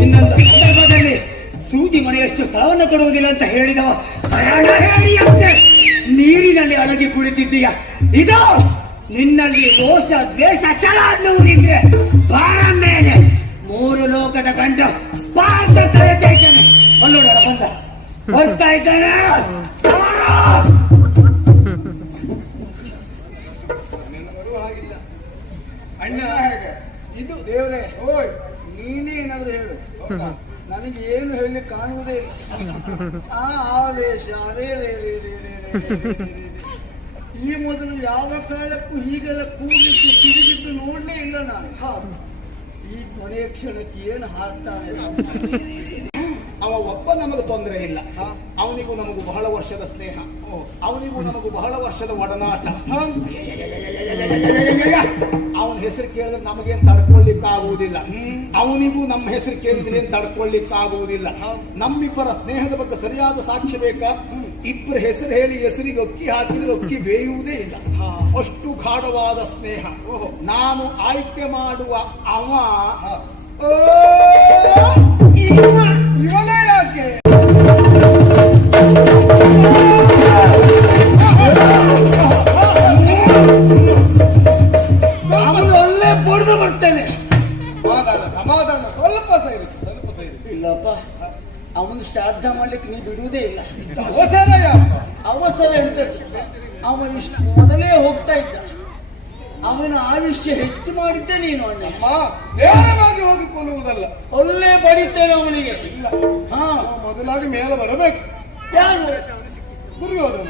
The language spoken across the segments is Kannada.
ಇನ್ನೊಂದು ಸಂದರ್ಭದಲ್ಲಿ ಸೂಜಿ ಮನೆಯಷ್ಟು ಸ್ಥಳವನ್ನು ಕೊಡುವುದಿಲ್ಲ ಅಂತ ಹೇಳಿದ ಹೇಳಿಯಂತೆ ನೀರಿನಲ್ಲಿ ಅಡಗಿ ಕುಳಿತಿದ್ದೀಯ. ಇದು ನಿನ್ನಲ್ಲಿ ರೋಷ ದ್ವೇಷ ಛಲ ಅನ್ನುವುದಿದ್ರೆ ಬಾರ ಮೇಲೆ 3 ಲೋಕದ ಗಂಡು ಪಾಠ ತರತಾ ಇದ್ದಾನೆ. ಅಲ್ಲೋಡ ಬಂದ ಬರ್ತಾ ಇದ್ದಾನೆ. ಅಣ್ಣ ಹೇಗೆ ಇದು ದೇವ್ರೆ, ಓಯ್ ನೀನೇ ಏನಾದ್ರು ಹೇಳು, ನನಗೆ ಏನು ಹೇಳಿ ಕಾಣುವುದೇ ಇಲ್ಲ. ಆ ಆವೇಶ ಅದೇ ಈ ಮೊದಲು ಯಾವ ಕಾಲಕ್ಕೂ ಹೀಗೆಲ್ಲ ಕೂಗಿದ್ದು ತಿರುಗಿದ್ದು ನೋಡಲೇ ಇಲ್ಲ ನಾನು. ಈ ಕೊನೆಯ ಕ್ಷಣಕ್ಕೆ ಏನು ಹಾಕ್ತಾನೆ. ಅವ ಒಬ್ಬ ನಮಗೆ ತೊಂದರೆ ಇಲ್ಲ. ಅವನಿಗೂ ನಮಗೂ ಬಹಳ ವರ್ಷದ ಸ್ನೇಹ, ಅವನಿಗೂ ನಮಗೂ ಬಹಳ ವರ್ಷದ ಒಡನಾಟ. ಅವನ ಹೆಸರು ಕೇಳಿದ್ರೆ ನಮಗೇನ್ ತಡ್ಕೊಳ್ಳಿಕ್ಕಾಗುವುದಿಲ್ಲ, ಅವನಿಗೂ ನಮ್ಮ ಹೆಸರು ಕೇಳಿದ್ರೆ ಏನ್ ತಡ್ಕೊಳ್ಳಿಕ್ಕಾಗುವುದಿಲ್ಲ. ನಮ್ಮಿಬ್ಬರ ಸ್ನೇಹದ ಬಗ್ಗೆ ಸರಿಯಾದ ಸಾಕ್ಷ್ಯ ಬೇಕಾ? ಇಬ್ಬರ ಹೆಸರು ಹೇಳಿ ಹೆಸರಿಗೆ ಅಕ್ಕಿ ಹಾಕಿದ್ರೆ ಅಕ್ಕಿ ಬೇಯುವುದೇ ಇಲ್ಲ, ಅಷ್ಟು ಗಾಢವಾದ ಸ್ನೇಹ. ನಾನು ಆಯ್ಕೆ ಮಾಡುವ ಅವ ಇವನೇ ಯಾಕೆ ಅವನಲ್ಲೇ ಬಡ್ದು ಬರ್ತೇನೆ. ಸಮಾಧಾನ ಸ್ವಲ್ಪ ಸೈರಿ. ಇಲ್ಲಪ್ಪ, ಅವನು ಶ್ರಾದ್ದ ಮಾಡ್ಲಿಕ್ಕೆ ನೀ ಬಿಡುವುದೇ ಇಲ್ಲ. ಅವಸರ ಎಂತ? ಅವ ಇಷ್ಟು ಮೊದಲೇ ಹೋಗ್ತಾ ಇದ್ದ. ಅವನ ಆಯುಷ್ಯ ಹೆಚ್ಚು ಮಾಡಿದ್ದೆ ನೀನು. ನೇರವಾಗಿ ಹೋಗಿ ಕೊಲ್ಲುವುದಲ್ಲ, ಒಳ್ಳೆ ಬಡಿತೇನೆ ಅವನಿಗೆ. ಮೊದಲಾಗಿ ಮೇಲೆ ಬರಬೇಕು. ಯಾರು? ದುರ್ಯೋಧನ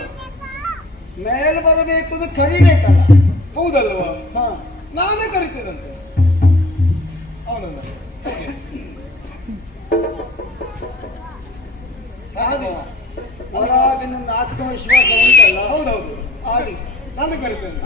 ಮೇಲೆ ಬರಬೇಕು, ಕರಿಬೇಕಲ್ಲ? ಹೌದಲ್ವಾ? ನಾನೇ ಕರಿತೇನಂತೆ ಅವನನ್ನ. ಒಳಗೆ ನನ್ನ ಆತ್ಮವಿಶ್ವಾಸ ಉಂಟಲ್ಲ? ಹೌದೌದು, ಆಗಿ ನಾನು ಕರಿತೇನೆ.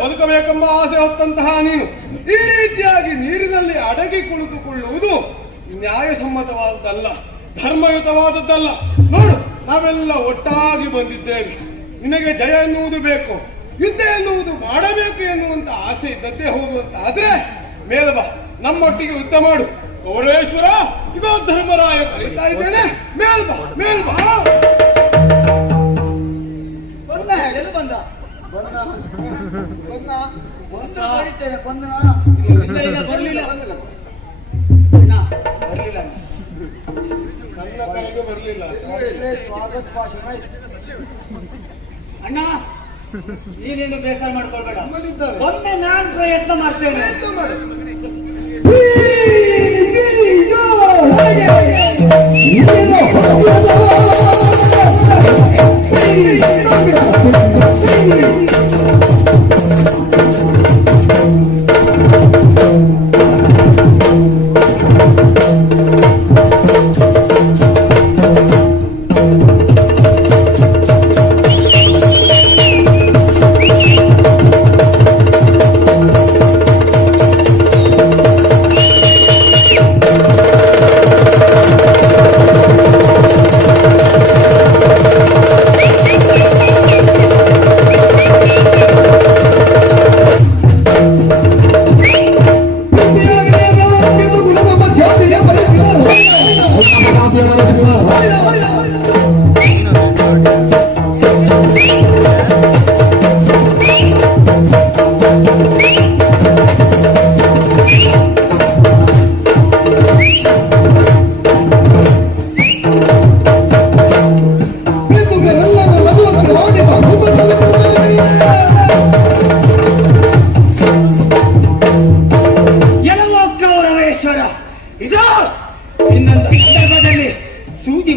ಬದುಕಬೇಕೆಂಬ ಆಸೆ ಹೊತ್ತಂತಹ ನೀನು ಈ ರೀತಿಯಾಗಿ ನೀರಿನಲ್ಲಿ ಅಡಗಿ ಕುಳಿತುಕೊಳ್ಳುವುದು ನ್ಯಾಯಸಮ್ಮತವಾದದ್ದಲ್ಲ, ಧರ್ಮಯುತವಾದದ್ದಲ್ಲ. ನೋಡು, ನಾವೆಲ್ಲ ಒಟ್ಟಾಗಿ ಬಂದಿದ್ದೇವೆ. ನಿನಗೆ ಜಯ ಎನ್ನುವುದು ಬೇಕು, ಯುದ್ಧ ಎನ್ನುವುದು ಮಾಡಬೇಕು ಎನ್ನುವಂತ ಆಸೆ ಇದ್ದದ್ದೇ ಹೋಗುವಂತ ಆದ್ರೆ ಮೇಲೆ ಬಾ, ನಮ್ಮೊಟ್ಟಿಗೆ ಯುದ್ಧ ಮಾಡು. ಗೌರೇಶ್ವರ, ಇದೋ ಧರ್ಮರಾಯ ಕರೀತಾ ಇದ್ದೇನೆ, ಮೇಲ್ ಬಾ, ಮೇಲ್ ಬಾ. ಬಂದ ಹೇಳಿ ಬಂದ ಬಡಿತೇನೆ. ಬಂದನ ಬರಲಿಲ್ಲ, ಬರಲಿಲ್ಲ. ಸ್ವಾಗತ ಭಾಷಣ ಅಣ್ಣ, ನೀನೇನು ಬೇಸರ ಮಾಡ್ಕೊಳ್ಬೇಡ. ಒಮ್ಮೆ ನಾನು ಪ್ರಯತ್ನ ಮಾಡ್ತೇನೆ.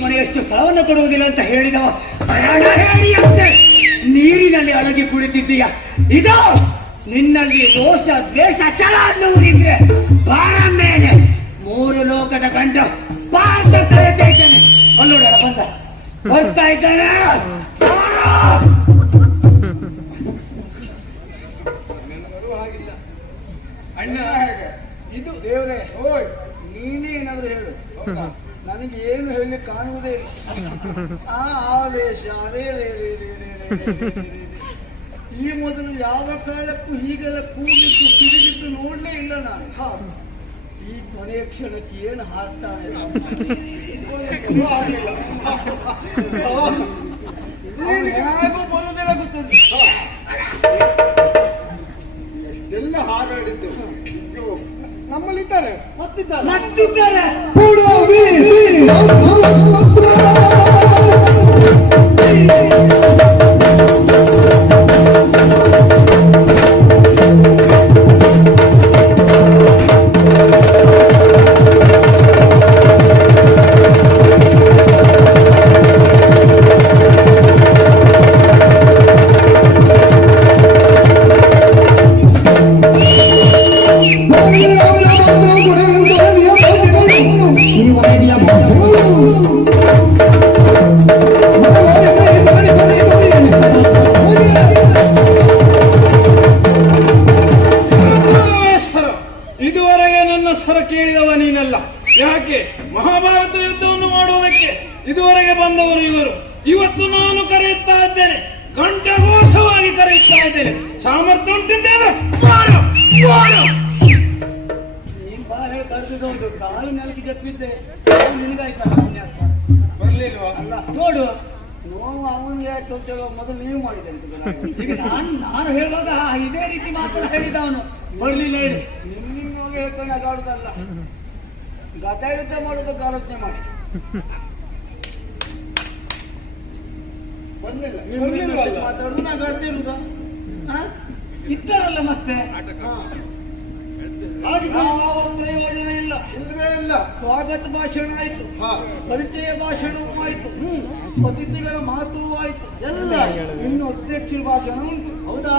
ಮನೆಯಷ್ಟು ಸ್ಥಳವನ್ನು ಕೊಡುವುದಿಲ್ಲ ಅಂತ ಹೇಳಿದವ ಪ್ರಾಣ ಹೇಳಿಯಂತೆ ನೀರಿನಲ್ಲಿ ಅಡಗಿ ಕುಳಿತಿದ್ದೀಯ. ಇದು ನಿನ್ನಲ್ಲಿ ದೋಷ ದ್ವೇಷ ಛಲ ಅನ್ನುವುದಿದ್ರೆ ಬಾರ ಮೇಲೆ 3 ಲೋಕದ ಗಂಡು ಪಾರ್ಥ ಕರೆತೈತಾನೆ. ಅಲ್ಲೋಡ ಬಂದ ಬರ್ತಾ ಇದ್ದಾನೆ. ಅಣ್ಣ ಇದು ದೇವ್ರೆ, ನೀನೇ ಏನಾದ್ರು ಹೇಳು, ನನಗೆ ಏನು ಹೇಳಿ ಕಾಣುವುದೇ ಇಲ್ಲ. ಆ ಆವೇಶ ಅದೇ ಈ ಮೊದಲು ಯಾವ ಕಾಲಕ್ಕೂ ಹೀಗೆಲ್ಲ ಕೂಗಿದ್ದು ತಿರುಗಿದ್ದು ನೋಡ್ಲೇ ಇಲ್ಲ ನಾನು. ಈ ಕೊನೆಯ ಕ್ಷಣಕ್ಕೆ ಏನು ಹಾರ್ತಾನೆ ಹೇಗೂ ಬರುವುದಿಲ್ಲ ಗೊತ್ತುಂಟು. ಎಲ್ಲ ಹಾರಾಡಿದ್ದು ನಮ್ಮಲ್ಲಿದ್ದಾರೆ ಮತ್ತಿದ್ದಾರೆ. ಇದುವರೆಗೆ ನನ್ನ ಸ್ವರ ಕೇಳಿದವ ನೀನಲ್ಲ. ಯಾಕೆ ಮಹಾಭಾರತ ಯುದ್ಧವನ್ನು ಮಾಡುವುದಕ್ಕೆ ಇದುವರೆಗೆ ಬಂದವರು ಇವರು. ಇವತ್ತು ನಾನು ಕರೆಯುತ್ತಾ ಇದ್ದೇನೆ, ಕಂಠಘೋಷವಾಗಿ ಕರೆಯುತ್ತಾ ಇದ್ದೇನೆ. ಸಾಮರ್ಥ್ಯ ಉಂಟಿದ್ದೇನೆ. ನೀನ್ ಬಾಳೆ ಬರ್ದಿದ್ದು ಕಾಲು ನೆಲಕ್ಕೆ ಜಪ್ಪಿದ್ದೆ ನಿನಗಾಯ್ತಾ ಬರ್ಲಿಲ್ವಾ? ಅಲ್ಲ ನೋಡು, ನೋವು ಅವನಿಗೆ ಆಯ್ತು ಅಂತ ಹೇಳುವ ಮೊದಲು ನೀವು ಮಾಡಿದೆ ಈಗ ನಾನು ಹೇಳುವಾಗ ಇದೇ ರೀತಿ ಮಾತ್ರ ಹೇಳಿದ ಅವನು. ಬರ್ಲಿಲ್ಲ ಹೇಳಿ ನಿಮ್ಮ ಹೇಳ್ಕೊಂಡು ಅಗಾಡುದಲ್ಲ, ಗದ ಯುದ್ಧ ಮಾಡೋದಕ್ಕೆ ಆಲೋಚನೆ ಮಾಡಿ. ಮಾತಾಡುದು ನಾ ಗಡ್ದೆ ಇರುದ ಇದ್ದಾರಲ್ಲ ಮತ್ತೆ. ಯಾವ ಪ್ರಯೋಜನ ಇಲ್ಲ, ಇಲ್ಲವೇ ಇಲ್ಲ. ಸ್ವಾಗತ ಭಾಷಣ ಆಯ್ತು, ಪರಿಚಯ ಭಾಷಣವೂ ಆಯ್ತು, ಅತಿಥಿಗಳ ಮಾತು ಆಯ್ತು, ಎಲ್ಲ ಇನ್ನು ಅಧ್ಯಕ್ಷರ ಭಾಷಣ ಉಂಟು. ಹೌದಾ?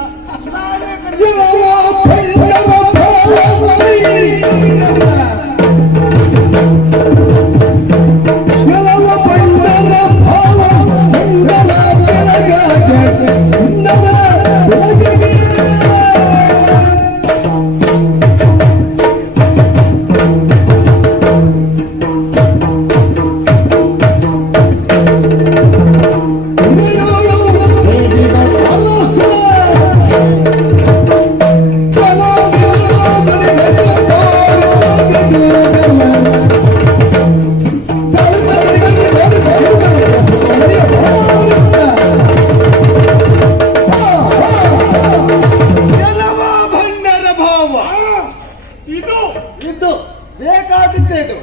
ಬೇಕಾದಿದ್ದೇದು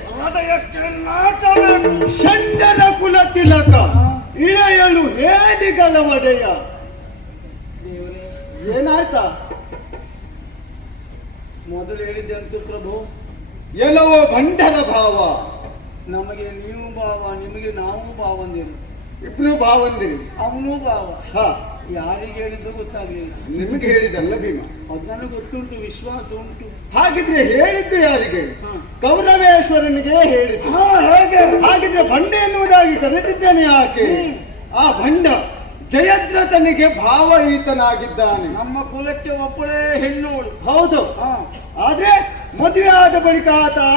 ಷಂಡರ ಕುಲ ತಿಲಕ ಇಳೆಯಳು ಹೇಡಿಗಳ ಒಡೆಯ. ಏನಾಯ್ತಾ? ಮೊದಲು ಹೇಳಿದ್ದೆ ಅಂತ ಪ್ರಭು, ಎಲ್ಲವೋ ಭಂಡರ ಭಾವ. ನಮಗೆ ನೀವು ಭಾವ, ನಿಮಗೆ ನಾವು ಭಾವಂದಿರು. ಇಬ್ರು ಭಾವಂದಿರಿ. ಅವನು ಭಾವ. ಹಾ, ಯಾರಿಗೆ ಹೇಳಿದ್ದು ಗೊತ್ತಾಗ್ಲಿಲ್ಲ. ನಿಮಗೆ ಹೇಳಿದಲ್ಲ ಭೀಮ? ಅದು ನನಗೆ ಗೊತ್ತುಂಟು, ವಿಶ್ವಾಸ ಉಂಟು. ಹಾಗಿದ್ರೆ ಹೇಳಿದ್ದು ಯಾರಿಗೆ? ಕೌರವೇಶ್ವರನಿಗೆ ಹೇಳಿದ್ದು. ಹೇಗೆ? ಹಾಗಿದ್ರೆ ಭಂಡ ಎನ್ನುವುದಾಗಿ ಕರೆದಿದ್ದೇನೆ ಯಾಕೆ? ಆ ಭಂಡ ಜಯದ್ರಥನಿಗೆ ಭಾವ ಈತನಾಗಿದ್ದಾನೆ. ನಮ್ಮ ಕುಲಕ್ಕೆ ಒಬ್ಬಳೇ ಹೆಣ್ಣೋಳು. ಹೌದು. ಆದ್ರೆ ಮದುವೆ ಆದ ಬಳಿಕ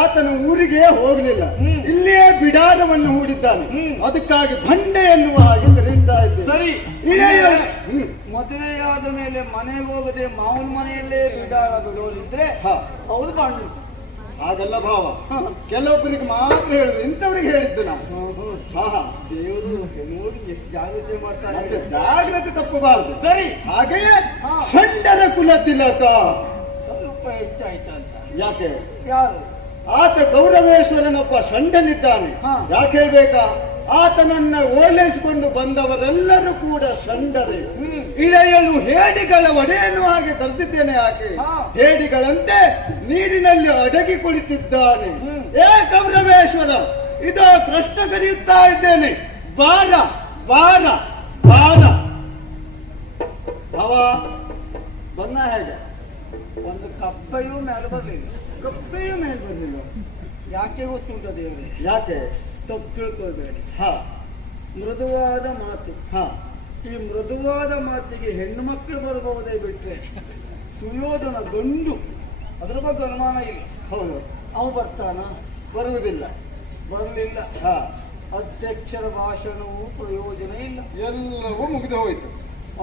ಆತನ ಊರಿಗೆ ಹೋಗಲಿಲ್ಲ, ಇಲ್ಲಿಯೇ ಬಿಡಾರವನ್ನು ಹೂಡಿದ್ದಾನೆ. ಅದಕ್ಕಾಗಿ ಭಂಡ ಎನ್ನುವ ಹಾಗೆ ಕರೆಯುತ್ತಾ ಇದ್ದೆ. ಸರಿ, ಇಳೆಯಳು ಮದುವೆಯಾದ ಮೇಲೆ ಮನೆಗೆ ಹೋಗದೆ ಮಾವನ ಮನೆಯಲ್ಲೇ ಬಿಡಾರ ಬಿಡೋರಿದ್ರೆ ಅವ್ರು ಕಂಡು. ಹಾಗಲ್ಲ ಭಾವ, ಕೆಲವೊಬ್ಬರಿಗೆ ಮಾತ್ರ ಹೇಳುದು, ಇಂಥವ್ರಿಗೆ ಹೇಳಿದ್ದು ನಾನು. ದೇವರು ನೋಡಿ ಎಷ್ಟು ಜಾಗ್ರತೆ ಮಾಡ್ತಾರೆ. ಜಾಗ್ರತೆ ತಪ್ಪಬಾರದು. ಸರಿ, ಹಾಗೆಯೇ ಷಂಡರ ಕುಲ ತಿಲಕ ಸ್ವಲ್ಪ ಹೆಚ್ಚಾಯ್ತಾ ಅಂತ. ಯಾಕೆ? ಯಾರು? ಆತ ಗೌರವೇಶ್ವರನೊಬ್ಬ ಷಂಡನಿದ್ದಾನೆ. ಯಾಕೆ ಹೇಳ್ಬೇಕಾ? ಆತನನ್ನ ಓಲೈಸಿಕೊಂಡು ಬಂದವರೆಲ್ಲರೂ ಕೂಡ ಷಂಡರೇ. ಇಳೆಯಲು ಹೇಡಿಗಳ ಒಡೆಯನ್ನು ಹಾಗೆ ಕರೆದಿದ್ದೇನೆ. ಯಾಕೆ? ಹೇಡಿಗಳಂತೆ ನೀರಿನಲ್ಲಿ ಅಡಗಿ ಕುಳಿತಿದ್ದಾನೆ. ಏ ಗೌರವೇಶ್ವರ, ಇದು ಕೃಷ್ಣ ಕರೆಯುತ್ತಾ ಇದ್ದೇನೆ. ಬಾರ ಬಾರ ಬಾರ. ಅವ ಬಂದ ಹೇಗೆ ಒಂದು ಕಪ್ಪೆಯೂ ಮೇಲೆ ಬರಲಿಲ್ಲ. ಕಪ್ಪೆಯ ಮೇಲೆ ಬಂದಿಲ್ಲ. ಯಾಕೆ ಗೊತ್ತುಂಟ ದೇವರೇ? ಯಾಕೆ? ತಪ್ಪು ತಿಳ್ಕೊಳ್ಬೇಡಿ. ಹ ಮೃದುವಾದ ಮಾತು. ಹ ಈ ಮೃದುವಾದ ಮಾತಿಗೆ ಹೆಣ್ಣು ಮಕ್ಕಳು ಬರಬಹುದೇ ಬಿಟ್ರೆ ಸುಯೋಧನ ಗಂಡು ಅದರ ಬಗ್ಗೆ ಅನುಮಾನ ಇಲ್ಲ. ಹೌದು, ಅವ ಬರ್ತಾನ? ಬರುವುದಿಲ್ಲ. ಬರಲಿಲ್ಲ. ಹ ಅಧ್ಯಕ್ಷರ ಭಾಷಣವೂ ಪ್ರಯೋಜನ ಇಲ್ಲ. ಎಲ್ಲವೂ ಮುಗಿದು ಹೋಯಿತು.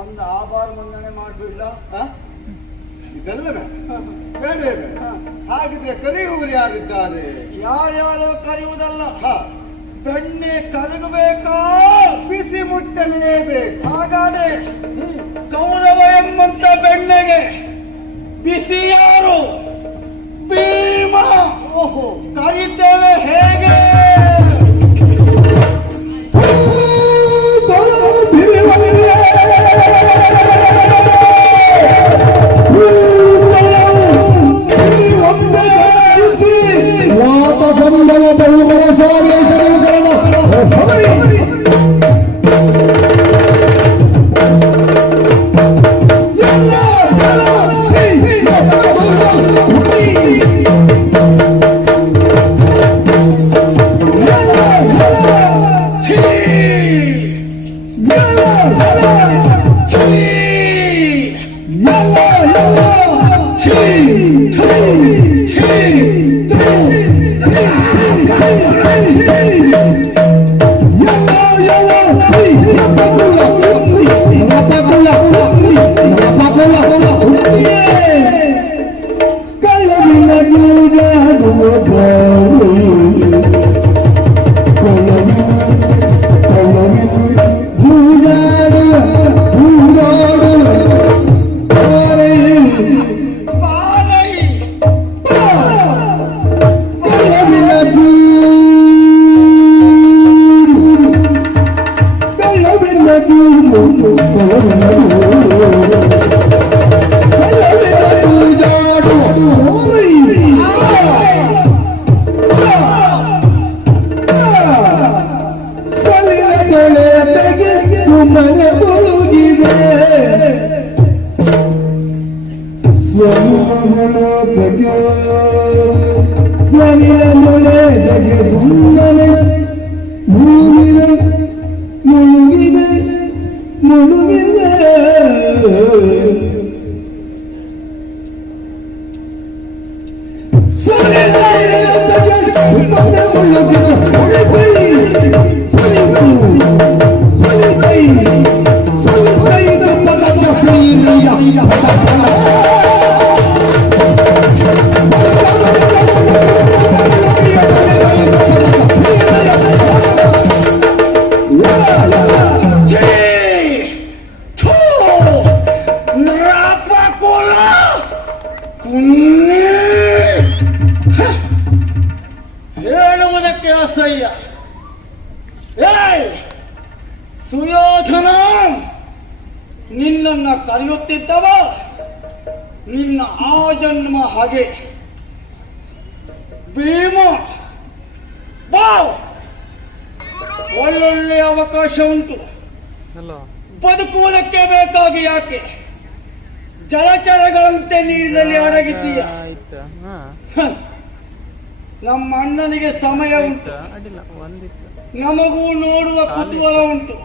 ಒಂದು ಆಭಾರ ಮನ್ನಣೆ ಮಾಡ್ಬಿಡ್ಲ? ಇದೆಲ್ಲ ಬೇಡ ಬೇಡ. ಹಾಗಿದ್ರೆ ಕರೆಯುವರು ಯಾರಿದ್ದಾರೆ? ಯಾರ್ಯಾರೋ ಕರೆಯುವುದಲ್ಲ, ಹ ಬೆಣ್ಣೆ ಕರಗಬೇಕಾ? ಬಿಸಿ ಮುಟ್ಟಲೇಬೇಕು. ಹಾಗಾದ್ರೆ ಕೌರವ ಎಂಬಂತ ಬೆಣ್ಣೆಗೆ ಬಿಸಿ ಯಾರು? ಭೀಮ. ಓಹೋ, ಕರೀತೇವೆ ಹೇಗೆ? ಹೇಳುವುದಕ್ಕೆ ಅಸಹ್ಯ. ಸುಯೋಧನ, ನಿನ್ನನ್ನು ಕರೆಯುತ್ತಿದ್ದವ ನಿನ್ನ ಆ ಜನ್ಮ ಹಾಗೆ. ಭೀಮ, ಬಾ, ಒಳ್ಳೊಳ್ಳೆ ಅವಕಾಶ ಉಂಟು. ಬದುಕುವುದಕ್ಕೆ ಬೇಕಾಗಿ ಯಾಕೆ ಜಲಚರಗಳಂತೆ ನೀರಿನಲ್ಲಿ ಅಡಗಿದ್ದೀಯ? ನಮ್ಮ ಅಣ್ಣನಿಗೆ ಸಮಯ ಉಂಟು, ನಮಗೂ ನೋಡುವ ಕುತೂಹಲ ಉಂಟು.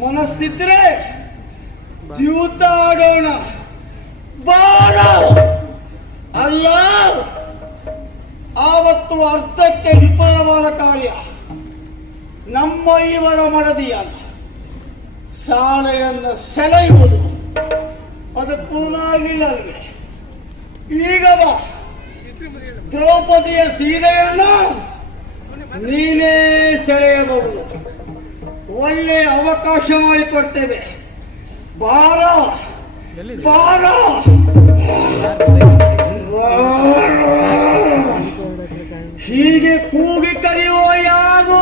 ಮನಸ್ಸಿದ್ರೆ ದ್ಯೂತ ಆಡೋಣ. ಬಾರ. ಅಲ್ಲ, ಆವತ್ತು ಅರ್ಧಕ್ಕೆ ವಿಫಲವಾದ ಕಾರ್ಯ ನಮ್ಮ ಇವರ ಮಡದಿಯಾದ ಶಾಲೆಯನ್ನು ಸೆಳೆಯುವುದು ಅದು ಪೂರ್ಣ ಆಗಲಿಲ್ಲವೇ? ಈಗ ಬಾ, ದ್ರೌಪದಿಯ ಸೀರೆಯನ್ನು ನೀನೇ ಸೆಳೆಯಬಹುದು. ಒಳ್ಳೆ ಅವಕಾಶ ಮಾಡಿಕೊಡ್ತೇವೆ. ಬಾರ ಬಾರ. ಹೀಗೆ ಕೂಗಿ ಕರೆಯುವ ಯಾರು?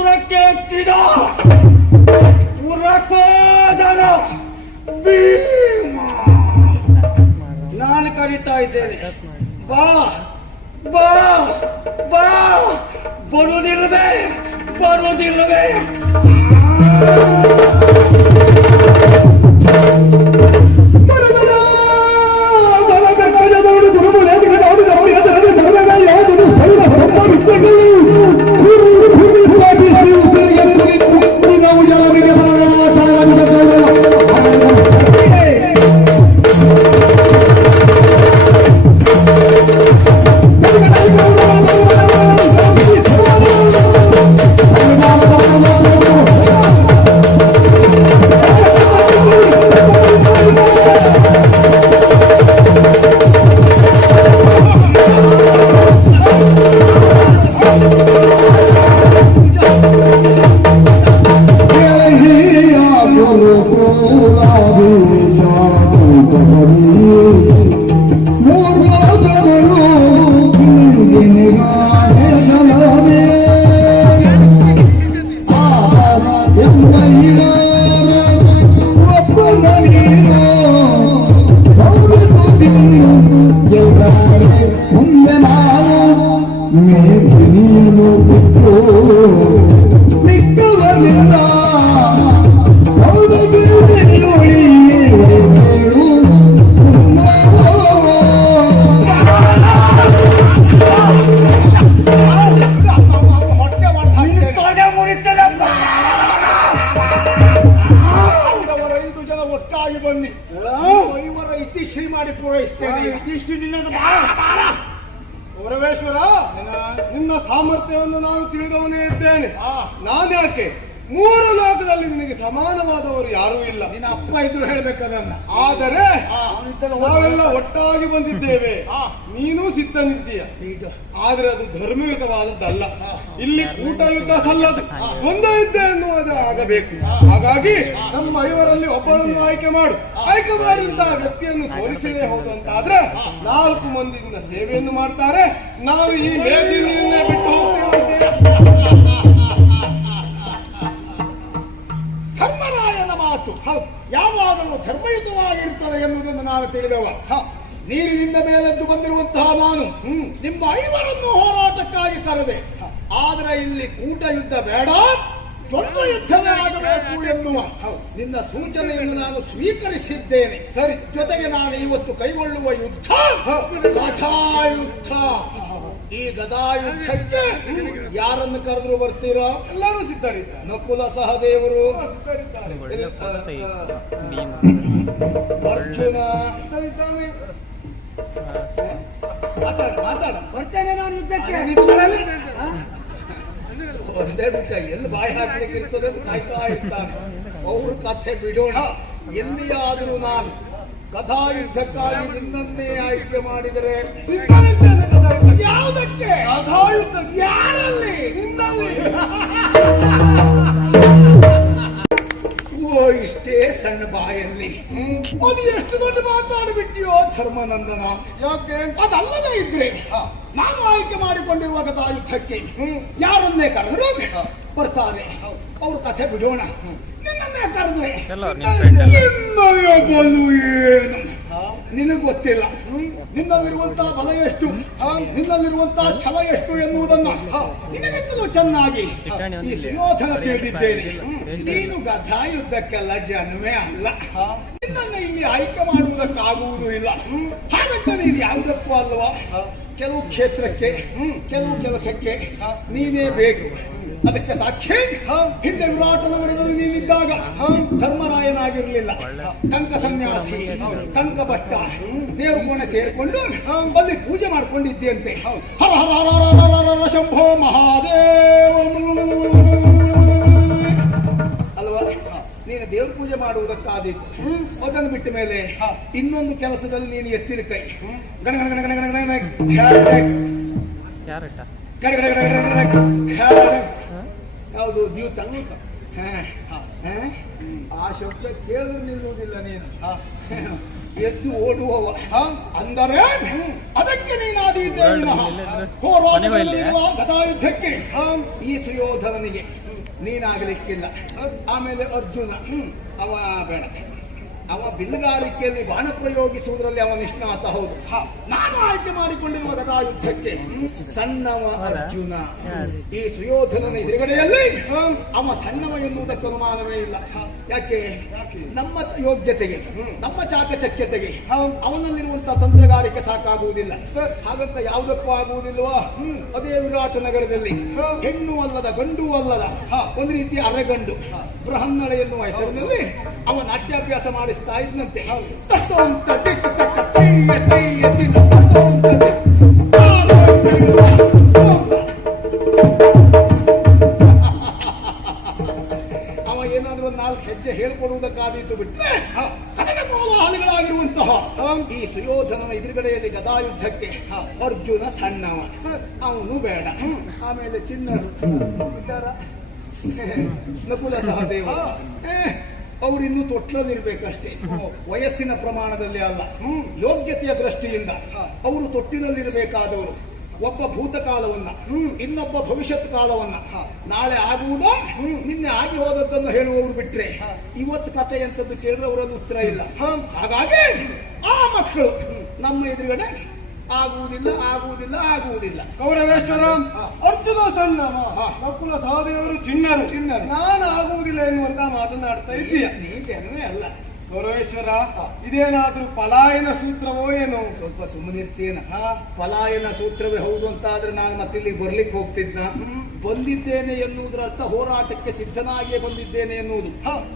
ಪುರಕ್ಕೆ ಹುಟ್ಟಿದ ಪುರಕೋದರ ಭೀಮ ನಾನು ಕರೀತಾ ಇದ್ದೇನೆ. ಬಾ ಬಾ ಬಾ, ಬರುವುದಿಲ್ಲವೇ ಬರುವುದಿಲ್ಲವೇ? ಒಟ್ಟಾಗಿ ಬನ್ನಿ, ಇವರ ಇತಿಶ್ರೀ ಮಾಡಿ ಪೂರೈಸ್ತೇನೆ. ಇದಿಷ್ಟು ನಿನ್ನದು. ಪರಮೇಶ್ವರ, ನಿನ್ನ ಸಾಮರ್ಥ್ಯವನ್ನು ನಾನು ತಿಳಿದವನೇ ಇದ್ದೇನೆ. ನಾನ್ಯಾಕೆ, ಮೂರು ಲೋಕದಲ್ಲಿ ನಿನಗೆ ಸಮಾನವಾದವರು ಯಾರೂ ಇಲ್ಲ. ನಿನ್ನ ಅಪ್ಪ ಇದ್ರು ಹೇಳ್ಬೇಕದನ್ನ. ಆದರೆ ನಾವೆಲ್ಲ ಒಟ್ಟಾಗಿ ಬಂದಿದ್ದೇವೆ. ನೀನು ಸಿದ್ಧನಿದ್ದೀಯ, ಆದ್ರೆ ಅದು ಧರ್ಮಯುತವಾದದ್ದಲ್ಲ. ಇಲ್ಲಿ ಕೂಟ ಯುದ್ಧ ಸಲ್ಲದು, ಒಂದೇ ಯುದ್ಧ ಎನ್ನುವುದು ಆಗಬೇಕು. ಹಾಗಾಗಿ ನಮ್ಮ ಐವರಲ್ಲಿ ಒಬ್ಬರನ್ನು ಆಯ್ಕೆ ಮಾಡು. ಆಯ್ಕೆ ಮಾಡಿದಂತಹ ವ್ಯಕ್ತಿಯನ್ನು ಸೋಲಿಸಲೇ ಹೌದು ಅಂತಾದ್ರೆ 4 ಮಂದಿಯಿಂದ ಸೇವೆಯನ್ನು ಮಾಡ್ತಾರೆ. ನಾವು ಈ ಮೇದಿನಿಯನ್ನೇ ಬಿಟ್ಟು ಹೋಗ್ತೇವೆ. ಧರ್ಮರಾಯನ ಮಾತು ಯಾವಾಗಲೂ ಧರ್ಮಯುತವಾಗಿರ್ತದೆ ಎನ್ನುವುದನ್ನು ನಾನು ತಿಳಿದವ. ನೀರಿನಿಂದ ಮೇಲೆದ್ದು ಬಂದಿರುವಂತಹ ನಾನು ನಿಮ್ಮ ಐವರನ್ನು ಹೋರಾಟಕ್ಕಾಗಿ ಕರೆದೆ. ಆದರೆ ಇಲ್ಲಿ ಕೂಟ ಯುದ್ಧ ಬೇಡ, ದೊಡ್ಡ ಯುದ್ಧವೇ ಆಗಬೇಕು ಎನ್ನುವ ನಿನ್ನ ಸೂಚನೆಯನ್ನು ನಾನು ಸ್ವೀಕರಿಸಿದ್ದೇನೆ. ಸರಿ, ಜೊತೆಗೆ ನಾನು ಇವತ್ತು ಕೈಗೊಳ್ಳುವ ಯುದ್ಧ ಗದಾಯುದ್ಧ. ಈ ಗದಾಯುದ್ಧಕ್ಕೆ ಯಾರನ್ನು ಕರೆದ್ರು ಬರ್ತೀರಾ? ಎಲ್ಲರೂ ಸಿದ್ಧರಿದ್ದಾರೆ. ನಕುಲ ಸಹದೇವರು, ಅರ್ಜುನ, ಮಾತಾಡ ಬರ್ತೇನೆ ನಾನು ಯುದ್ಧಕ್ಕೆ. ಒಂದೇ ಬಿಟ್ಟ ಎಲ್ಲಿ ಬಾಯಿ ಹಾಕಲಿಕ್ಕೆ ಇರ್ತದೆ ಅಂತ ಕಾಯ್ತಾ ಇರ್ತಾನೆ. ಅವ್ರ ಕಥೆ ಬಿಡೋಣ. ಎಲ್ಲಿಯಾದರೂ ನಾನು ಕಥಾಯುದ್ಧಕ್ಕಾಗಿ ನಿನ್ನನ್ನೇ ಆಯ್ಕೆ ಮಾಡಿದರೆ ಯಾವುದಕ್ಕೆ? ಕಥಾಯುದ್ಧ ಯಾರಲ್ಲಿ? ನಿನ್ನಲ್ಲಿ. ಓ, ಇಷ್ಟೇ ಸಣ್ಣ ಬಾಯಲ್ಲಿ ಅದು ಎಷ್ಟು ದೊಡ್ಡ ಮಾತಾಡಿಬಿಟ್ಟಿಯೋ ಧರ್ಮನಂದನ. ಯಾಕೆ? ಅದಲ್ಲದೆ ಇದ್ರೆ ನಾನು ಆಯ್ಕೆ ಮಾಡಿಕೊಂಡಿರುವ ಗದಾಯುದ್ಧಕ್ಕೆ ಯಾರನ್ನೇ ಕರೆದ್ರು ಬರ್ತಾರೆ. ಅವ್ರ ಕಥೆ ಬಿಡೋಣ. ನಿನ್ನನ್ನೇ ಕರೆದ್ರೆ ನಿನ್ನಯ ಬಲು ಏನು ನಿನಗೆ ಗೊತ್ತಿಲ್ಲ. ನಿನ್ನಲ್ಲಿರುವಂತಹ ಬಲ ಎಷ್ಟು, ನಿನ್ನಲ್ಲಿರುವಂತಹ ಛಲ ಎಷ್ಟು ಎನ್ನುವುದನ್ನ ನಿನಗಿಂತಲೂ ಚೆನ್ನಾಗಿ ಈ ಸುಯೋಧನ ತಿಳಿದಿದ್ದೇನೆ. ನೀನು ಗದಾಯುದ್ಧಕ್ಕೆಲ್ಲ ಜನವೇ ಅಲ್ಲ. ನಿನ್ನನ್ನು ಇಲ್ಲಿ ಆಯ್ಕೆ ಮಾಡುವುದಕ್ಕಾಗುವುದೂ ಇಲ್ಲ. ಹಾಗಂತ ನೀನು ಯಾವುದಕ್ಕೂ ಅಲ್ವಾ. ಕೆಲವು ಕ್ಷೇತ್ರಕ್ಕೆ, ಕೆಲವು ಕೆಲಸಕ್ಕೆ ನೀನೇ ಬೇಕು. ಅದಕ್ಕೆ ಸಾಕ್ಷಿ ಹಿಂದೆ ವಿರಾಟ ನಗರದಲ್ಲಿ ನೀನಿದ್ದಾಗ ಧರ್ಮರಾಯನಾಗಿರಲಿಲ್ಲ. ಟಂಕ ಸನ್ಯಾಸಿ, ಟಂಕ ಭಟ್ಟ, ದೇವ್ರ ಕೋಣೆ ಸೇರಿಕೊಂಡು ಅಲ್ಲಿ ಪೂಜೆ ಮಾಡ್ಕೊಂಡಿದ್ದಂತೆ. ಹರ ಹರ ಹರ ಹರ ಹರ ಶಂಭೋ ಮಹಾದೇವ ಅಲ್ವಾ. ನೀನು ದೇವ್ರ ಪೂಜೆ ಮಾಡುವುದಕ್ಕಾದೀತು. ಅದನ್ನು ಬಿಟ್ಟ ಮೇಲೆ ಇನ್ನೊಂದು ಕೆಲಸದಲ್ಲಿ ನೀನು ಎತ್ತಿದ ಕೈ ಗಣ ಗಣ ಗಣ ಗಣ ಗಣ ಯಾವುದು ದ್ಯೂತ. ಆ ಶಬ್ದ ಕೇಳಿದ್ರೆ ನಿಲ್ಲುವುದಿಲ್ಲ ನೀನು. ಎದ್ದು ಓಡುವವ ಅಂದರೆ ಅದಕ್ಕೆ ನೀನಾದೀದ್ದೆ. ಗದಾಯುದ್ಧಕ್ಕೆ ಈ ಸುಯೋಧನನಿಗೆ ನೀನಾಗಲಿಕ್ಕಿಲ್ಲ. ಆಮೇಲೆ ಅರ್ಜುನ ಅವ ಬೇಡ, ಅವ ಬಿಲ್ಲುಗಾರಿಕೆಯಲ್ಲಿ ಬಾಣ ಪ್ರಯೋಗಿಸುವುದರಲ್ಲಿ ಅವ ನಿಷ್ಣಾತ. ಹೌದು, ನಾನು ಆಯ್ಕೆ ಮಾಡಿಕೊಂಡಿರುವ ಗದಾಯುದ್ಧಕ್ಕೆ ಸಣ್ಣವ ಅರ್ಜುನ. ಈ ಸುಯೋಧನನ ಎದುರುಗಡೆಯಲ್ಲಿ ಅವ ಸಣ್ಣವ ಎನ್ನುವುದಕ್ಕೆ ಅನುಮಾನವೇ ಇಲ್ಲ. ಯಾಕೆ? ನಮ್ಮ ಯೋಗ್ಯತೆಗೆ, ನಮ್ಮ ಚಾಕಚಕ್ಯತೆಗೆ ಅವನಲ್ಲಿರುವಂತಹ ತಂತ್ರಗಾರಿಕೆ ಸಾಕಾಗುವುದಿಲ್ಲ. ಹಾಗಂತ ಯಾವುದಕ್ಕೂ ಆಗುವುದಿಲ್ವಾ? ಅದೇ ವಿರಾಟ ನಗರದಲ್ಲಿ ಹೆಣ್ಣು ಅಲ್ಲದ ಗಂಡು ಅಲ್ಲದ ಒಂದು ರೀತಿಯ ಅರೆಗಂಡು ಬೃಹನ್ನಳೆ ಎನ್ನುವ ಹೆಸರಿನಲ್ಲಿ ಅವ ನಾಟ್ಯಾಭ್ಯಾಸ ಮಾಡಿಸ್ತಾ ಇದ್ದಂತೆ. ಅವ ಏನಾದ್ರೂ ಒಂದು 4 ಹೆಜ್ಜೆ ಹೇಳ್ಕೊಡುವುದಕ್ಕಾದೀತು ಬಿಟ್ರೆ ಹಾಲುಗಳಾಗಿರುವಂತಹ ಈ ಸುಯೋಧನನ ಎದುರುಗಡೆಯಲ್ಲಿ ಗದಾಯುದ್ಧಕ್ಕೆ ಅರ್ಜುನ ಸಣ್ಣವ, ಅವನು ಬೇಡ. ಆಮೇಲೆ ಚಿನ್ನರು ನಕುಲ ಸಹದೇವ ಅವರಿನ್ನೂ ತೊಟ್ಟಿನಲ್ಲಿರ್ಬೇಕಷ್ಟೇ, ವಯಸ್ಸಿನ ಪ್ರಮಾಣದಲ್ಲಿ ಅಲ್ಲ, ಯೋಗ್ಯತೆಯ ದೃಷ್ಟಿಯಿಂದ ಅವರು ತೊಟ್ಟಿನಲ್ಲಿರಬೇಕಾದವರು. ಒಬ್ಬ ಭೂತಕಾಲವನ್ನ, ಇನ್ನೊಬ್ಬ ಭವಿಷ್ಯತ್ ಕಾಲವನ್ನ, ನಾಳೆ ಆಗುವುದೋ ನಿನ್ನೆ ಆಗಿ ಹೋದದ್ದನ್ನು ಹೇಳುವವರು ಬಿಟ್ರೆ ಇವತ್ತು ಕಥೆ ಎಂತದ್ದು ಕೇಳಿದ್ರೆ ಅವರಲ್ಲಿ ಉತ್ತರ ಇಲ್ಲ. ಹಾಗಾಗಿ ಆ ಮಕ್ಕಳು ನಮ್ಮ ಎದುರುಗಡೆ ಆಗುವುದಿಲ್ಲ. ಕೌರವೇಶ್ವರ, ಅರ್ಜುನ ಸಣ್ಣವ, ನಕುಲ ಸಹದೇವರು ಚಿನ್ನರು, ನಾನು ಆಗುವುದಿಲ್ಲ ಎನ್ನುವಂತ ಮಾತನಾಡ್ತಾ ಇದ್ದೀಯ. ನೀ ಜನವೇ ಅಲ್ಲ ಗೌರವೇಶ್ವರ. ಇದೇನಾದ್ರೂ ಪಲಾಯನ ಸೂತ್ರವೋ ಏನೋ? ಸ್ವಲ್ಪ ಸುಮ್ಮನಿರ್ತೀನ. ಪಲಾಯನ ಸೂತ್ರವೇ ಹೌದು ಅಂತ ಆದ್ರೆ ನಾನು ಮತ್ತೆ ಇಲ್ಲಿ ಬರ್ಲಿಕ್ಕೆ ಹೋಗ್ತಿದ್ನ. ಬಂದಿದ್ದೇನೆ ಎನ್ನುವುದರ ಅರ್ಥ ಹೋರಾಟಕ್ಕೆ ಸಿದ್ಧನಾಗಿಯೇ ಬಂದಿದ್ದೇನೆ ಎನ್ನುವುದು.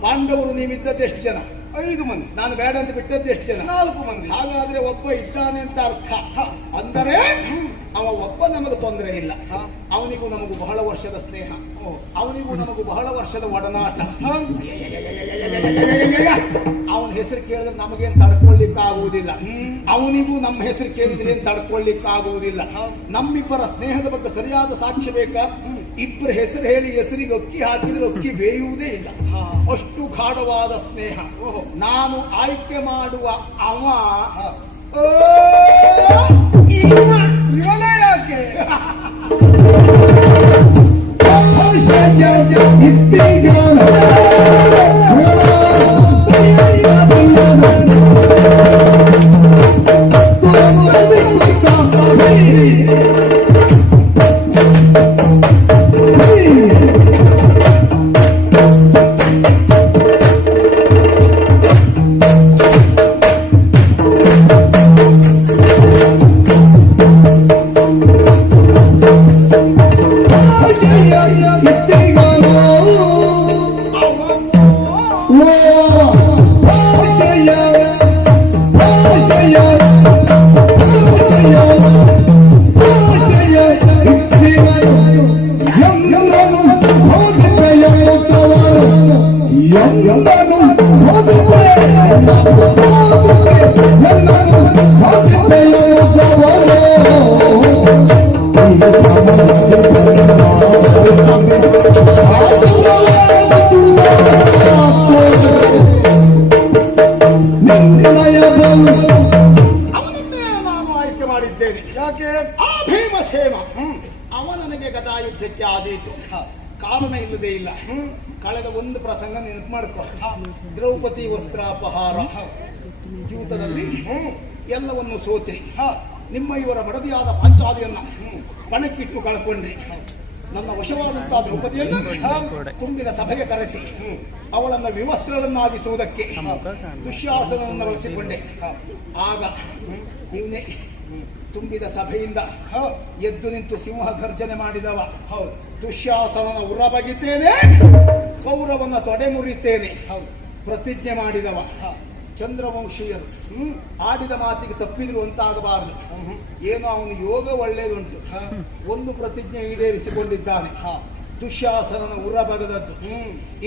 ಪಾಂಡವರು ನೀವಿದ್ದದ್ದು ಎಷ್ಟು ಜನ? 5 ಮಂದಿ. ನಾನು ಬೇಡ ಅಂತ ಬಿಟ್ಟದ್ದು ಎಷ್ಟು ಜನ? 4 ಮಂದಿ. ಹಾಗಾದ್ರೆ ಒಬ್ಬ ಇದ್ದಾನೆ ಅಂತ ಅರ್ಥ. ಅಂದರೆ ಅವ ಒಬ್ಬ ನಮಗೆ ತೊಂದರೆ ಇಲ್ಲ. ಅವನಿಗೂ ನಮಗೂ ಬಹಳ ವರ್ಷದ ಸ್ನೇಹ, ಅವನಿಗೂ ನಮಗೂ ಬಹಳ ವರ್ಷದ ಒಡನಾಟ. ಅವನ ಹೆಸರು ಕೇಳಿದ್ರೆ ನಮಗೇನು ತಡ್ಕೊಳ್ಳಿಕ್ಕಾಗುವುದಿಲ್ಲ, ಅವನಿಗೂ ನಮ್ಮ ಹೆಸರು ಕೇಳಿದ್ರೆ ಏನ್ ತಡ್ಕೊಳ್ಳಿಕ್ಕಾಗುವುದಿಲ್ಲ. ನಮ್ಮಿಬ್ಬರ ಸ್ನೇಹದ ಬಗ್ಗೆ ಸರಿಯಾದ ಸಾಕ್ಷ್ಯ ಬೇಕಾ? ಇಬ್ಬರ ಹೆಸರು ಹೇಳಿ ಹೆಸರಿಗೆ ಅಕ್ಕಿ ಹಾಕಿದ್ರೆ ಅಕ್ಕಿ ಬೇಯುವುದೇ ಇಲ್ಲ, ಅಷ್ಟು ಗಾಢವಾದ ಸ್ನೇಹ. ನಾನು ಆಯ್ಕೆ ಮಾಡುವ ಅವ ಇವನೇ ಯಾಕೆ? ಯಾಕೆ? ಆ ಭೀಮಸೇನ ಅವ ನನಗೆ ಗದಾಯುದ್ಧಕ್ಕೆ ಆದೀತು. ಕಾರಣ ಇಲ್ಲದೆ ಇಲ್ಲ. ಕಳೆದ ಒಂದು ಪ್ರಸಂಗ ನೆನಪು ಮಾಡ್ಕೊ. ದ್ರೌಪದಿ ವಸ್ತ್ರಾಪಹಾರ ಜೀವಿತದಲ್ಲಿ ಎಲ್ಲವನ್ನು ಸೋತ್ರಿ. ನಿಮ್ಮ ಇವರ ಮಡದಿಯಾದ ಪಾಂಚಾಲಿಯನ್ನ ಪಣಕ್ಕಿಟ್ಟು ಕಳ್ಕೊಂಡ್ರಿ. ನನ್ನ ವಶವಾದಂತಹ ದ್ರೌಪದಿಯನ್ನು ತುಂಬಿದ ಸಭೆಗೆ ಕರೆಸಿ ಅವಳನ್ನ ವಿವಸ್ತ್ರಳನ್ನಾಗಿಸುವುದಕ್ಕೆ ದುಶ್ಯಾಸನವನ್ನು ಬಳಸಿಕೊಂಡೆ. ಆಗ ಇವನೇ ತುಂಬಿದ ಸಭೆಯಿಂದ ಎದ್ದು ನಿಂತು ಸಿಂಹ ಗರ್ಜನೆ ಮಾಡಿದವ. ದುಶ್ಯಾಸನನ ಉರ ಬಗಿತೇನೆ, ಕೌರವನ ತೊಡೆ ಮುರಿತೇನೆ ಪ್ರತಿಜ್ಞೆ ಮಾಡಿದವ. ಚಂದ್ರವಂಶೀಯರು ಆಡಿದ ಮಾತಿಗೆ ತಪ್ಪಿದ್ರು ಅಂತಾಗಬಾರದು. ಏನೋ ಅವನು ಯೋಗ ಒಳ್ಳೆಯದುಂಟು, ಒಂದು ಪ್ರತಿಜ್ಞೆ ಈಡೇರಿಸಿಕೊಂಡಿದ್ದಾನೆ. ದುಶ್ಯಾಸನನ ಉರ ಬಗದದ್ದು.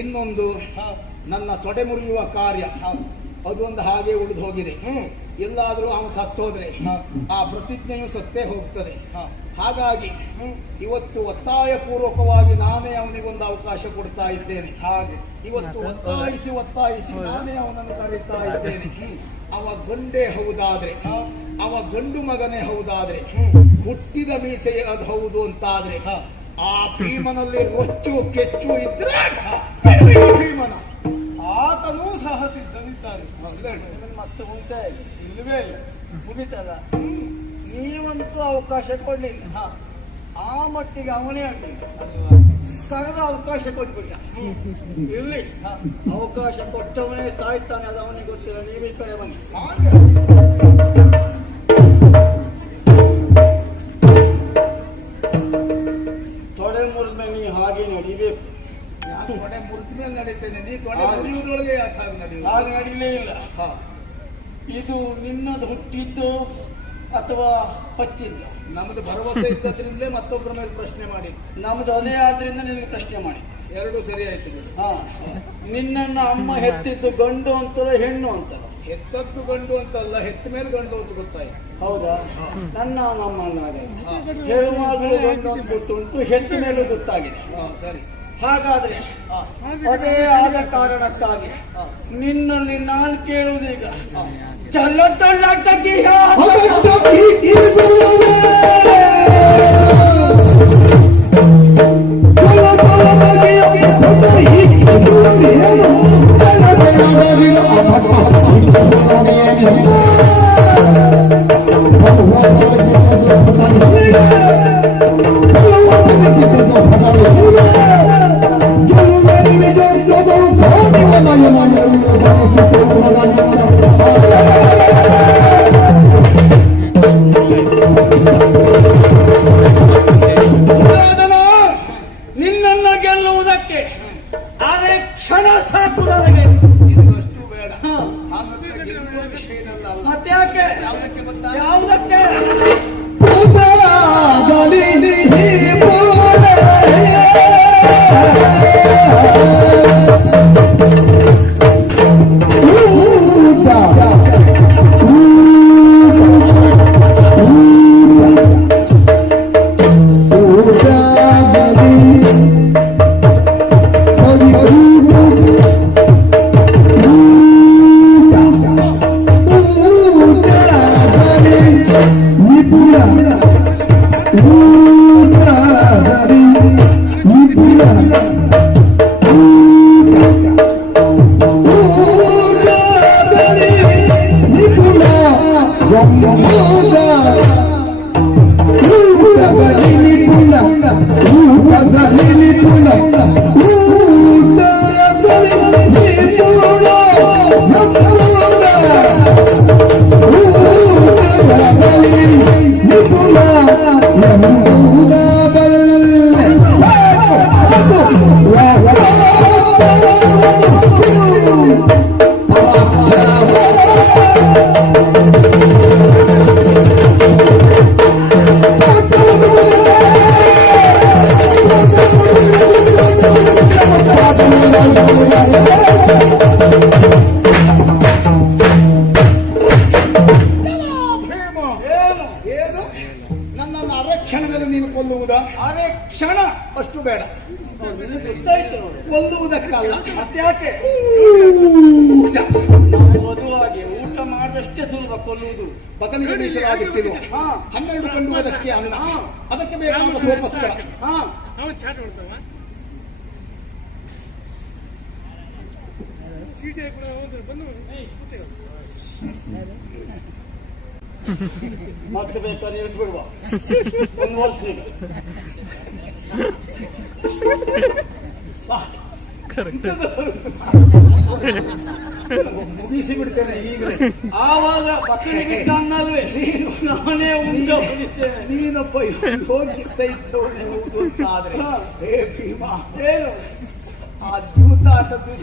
ಇನ್ನೊಂದು ನನ್ನ ತೊಡೆ ಮುರಿಯುವ ಕಾರ್ಯ, ಅದೊಂದು ಹಾಗೆ ಉಳಿದು ಹೋಗಿದೆ. ಎಲ್ಲಾದ್ರೂ ಅವನು ಸತ್ತೋದ್ರೆ ಆ ಪ್ರತಿಜ್ಞೆಯು ಸತ್ತೇ ಹೋಗ್ತದೆ. ಹಾಗಾಗಿ ಇವತ್ತು ಒತ್ತಾಯ ಪೂರ್ವಕವಾಗಿ ನಾನೇ ಅವನಿಗೊಂದು ಅವಕಾಶ ಕೊಡ್ತಾ ಇದ್ದೇನೆ. ಹಾಗೆ ಇವತ್ತು ಒತ್ತಾಯಿಸಿ ನಾನೇ ಅವನನ್ನು ಕರೀತಾ ಇದ್ದೇನೆ. ಅವ ಗಂಡೇ ಹೌದಾದ್ರೆ, ಅವ ಗಂಡು ಮಗನೇ ಹೌದಾದ್ರೆ, ಹುಟ್ಟಿದ ಮೀಸೆ ಅದು ಹೌದು ಅಂತಾದ್ರೆ ಆ ಭೀಮನಲ್ಲಿ ರೊಚ್ಚು ಕೆಚ್ಚು ಇದ್ರೆ ಭೀಮನ ಆತನೂ ಸಹ ಸಿದ್ಧನಿದ್ದಾನೆ. ಮತ್ತೆ ಉಂಟೆ ಇಲ್ಲವೇ ಇಲ್ಲ. ಮುಗಿತಲ್ಲ. ನೀವಂತೂ ಅವಕಾಶ ಕೊಡ್ಲಿಲ್ಲ. ಆ ಮಟ್ಟಿಗೆ ಅವನೇ ಅಡ್ಡಿಲ್ಲ. ಸಗದ ಅವಕಾಶ ಕೊಟ್ಬಿಟ್ಟ. ಇರ್ಲಿ, ಅವಕಾಶ ಕೊಟ್ಟವನೇ ಸಾಯ್ತಾನೆ, ಅದು ಅವನಿಗೆ ಗೊತ್ತಿಲ್ಲ. ನೀವೇ ಕಡೆ ಬನ್ನಿ. ತೊಡೆ ಮುರಿದ ಮೇಲೆ ನೀ ಹಾಗೆ ನಡಿಬೇಕು. ನಾನು ತೊಡೆ ಮುರಿದ ಮೇಲೆ ನಡೀತೇನೆ, ನೀ ತೊಡೆ ಮುರಿಯುವುದರೊಳಗೆ ಯಾಕೆ ಹಾಗೆ ನಡೆಯುವುದು? ಹಾಗೆ ನಡೀಲೇ ಇಲ್ಲ. ಇದು ನಿನ್ನದು ಹುಟ್ಟಿದ್ದು ಅಥವಾ ಹಚ್ಚಿದ್ದು? ನಮ್ದು ಭರವಸೆ ಇದ್ದದ್ರಿಂದಲೇ ಮತ್ತೊಬ್ಬರ ಮೇಲೆ ಪ್ರಶ್ನೆ ಮಾಡಿ. ನಮ್ದು ಅದೇ ಆದ್ರಿಂದ ನಿನಗೆ ಪ್ರಶ್ನೆ ಮಾಡಿ. ಎರಡೂ ಸರಿ ಆಯ್ತು ಬಿಡು. ನಿನ್ನನ್ನ ಅಮ್ಮ ಹೆತ್ತಿದ್ದು ಗಂಡು ಅಂತಾರ ಹೆಣ್ಣು ಅಂತಾರ? ಹೆತ್ತದ್ದು ಗಂಡು ಅಂತಲ್ಲ, ಹೆತ್ತ ಮೇಲೆ ಗಂಡು ಅಂತ ಗೊತ್ತಾಯ್ತು. ಹೌದಾ? ನನ್ನ ನಮ್ಮನ್ನಾಗ ಹೆರುವಾಗಲೂ ಗಂಡು ಅಂತ ಗೊತ್ತುಂಟು, ಹೆತ್ತ ಮೇಲೂ ಗೊತ್ತಾಗಿದೆ. ಸರಿ. ಹಾಗಾದ್ರೆ ಅದೇ ಆದ ಕಾರಣಕ್ಕಾಗಿ ನಿನ್ನಲ್ಲಿ ನಾನು ಕೇಳುವುದೀಗ, ಚಲ್ಲತೊಳ್ಳಾಟಕ್ಕೆ ನಿನ್ನನ್ನು ಗೆಲ್ಲುವುದಕ್ಕೆ ಆದರೆ ಕ್ಷಣ ಸಾಕು ನನಗೆ. ಇದಷ್ಟು ಬೇಡ. ಮತ್ತೆ ಯಾಕೆ? ಯಾವುದಕ್ಕೆ? ನನ್ನನ್ನು ಅರೆ ಕ್ಷಣದಲ್ಲಿ ನೀನು ಕೊಲ್ಲುವುದಾ? ಅರೆ ಕ್ಷಣ ಅಷ್ಟು ಬೇಡ. ಗೊತ್ತಾಯ್ತು, ಕೊಲ್ಲುವುದಕ್ಕಲ್ಲ. ಮತ್ತೆ ಯಾಕೆ? ಮದುವಾಗಿ ಊಟ ಮಾಡಿದಷ್ಟೇ ಸುಲಭ ಕೊಲ್ಲುವುದು. ಬದಲಿಗೆ ಮೀಸಲಾಗಿಟ್ಟಿರುವ 12 ಕಂಡುವುದಕ್ಕೆ ಅನ್ನ, ಅದಕ್ಕೆ ಬೇಕಾದ ಸೋಪಸ್ಕರ. ಮತ್ತೆ ಬೇಕಾದ್ರೆ ಇಳಿಸ್ಬಿಡುವ. ಒಂದು ವರ್ಷ ಈಗ ಮುಗಿಸಿ ಬಿಡ್ತೇನೆ ಈಗಲೇ. ಆವಾಗ ಮಕ್ಕಳಿಗೆ ಅನ್ನಲ್ವೇ ನಾನೇ ಉಂಡ ಹೊಡಿತೇನೆ. ನೀನಪ್ಪ ಯೋಗ್ಯತೆ ಇದ್ದವನು ಅಂತಾದ್ರೆ ಹೇ ಭೀಮ, ಏನು ಆ ಜೂತಾಟದ್ದು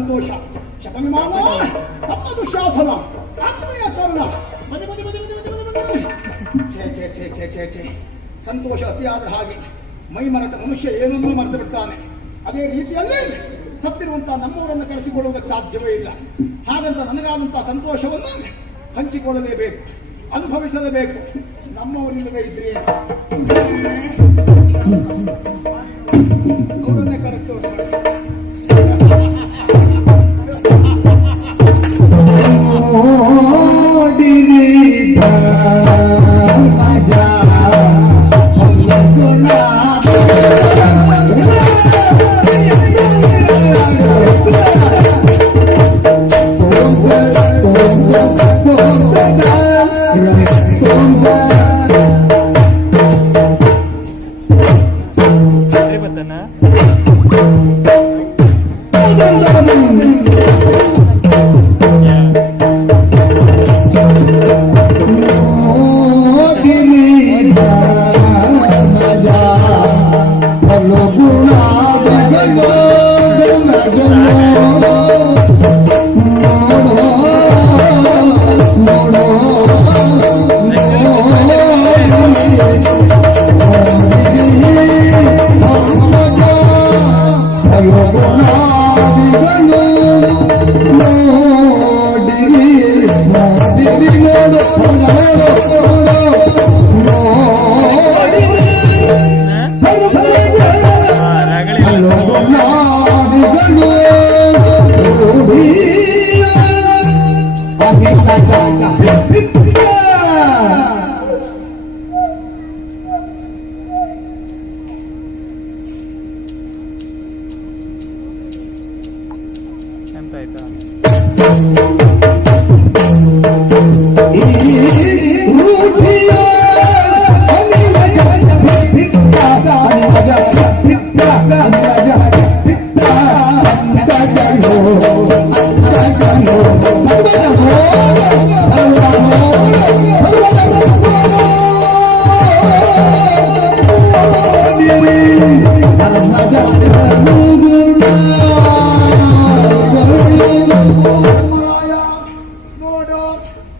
ಸಂತೋಷ. ಶಕುನಿ ಮಾವ ತಮ್ಮ ದುಶಾಸನ ಆತ್ಮೀಯ ಕರ್ಣ ಬದಿ ಬದಿ ಬದಿ ಬದಿ ಬದಿ ಬದಿ ಬದಿ. ಛೇ ಛೇ ಛೇ ಛೇ ಛೇ ಛೇ. ಸಂತೋಷ ಅತಿಯಾದ ಹಾಗೆ ಮೈ ಮರೆತ ಮನುಷ್ಯ ಏನನ್ನೂ ಮರೆತು ಬಿಡ್ತಾನೆ. ಅದೇ ರೀತಿಯಲ್ಲಿ ಸತ್ತಿರುವಂತಹ ನಮ್ಮವರನ್ನು ಕರೆಸಿಕೊಳ್ಳುವುದಕ್ಕೆ ಸಾಧ್ಯವೇ ಇಲ್ಲ. ಹಾಗಂತ ನನಗಾದಂತಹ ಸಂತೋಷವನ್ನು ಹಂಚಿಕೊಳ್ಳಲೇಬೇಕು, ಅನುಭವಿಸಲೇಬೇಕು. ನಮ್ಮವರಿಲ್ಲದೆ ಇದ್ರೆ ಅವರನ್ನೇ ಕರೆಸಿ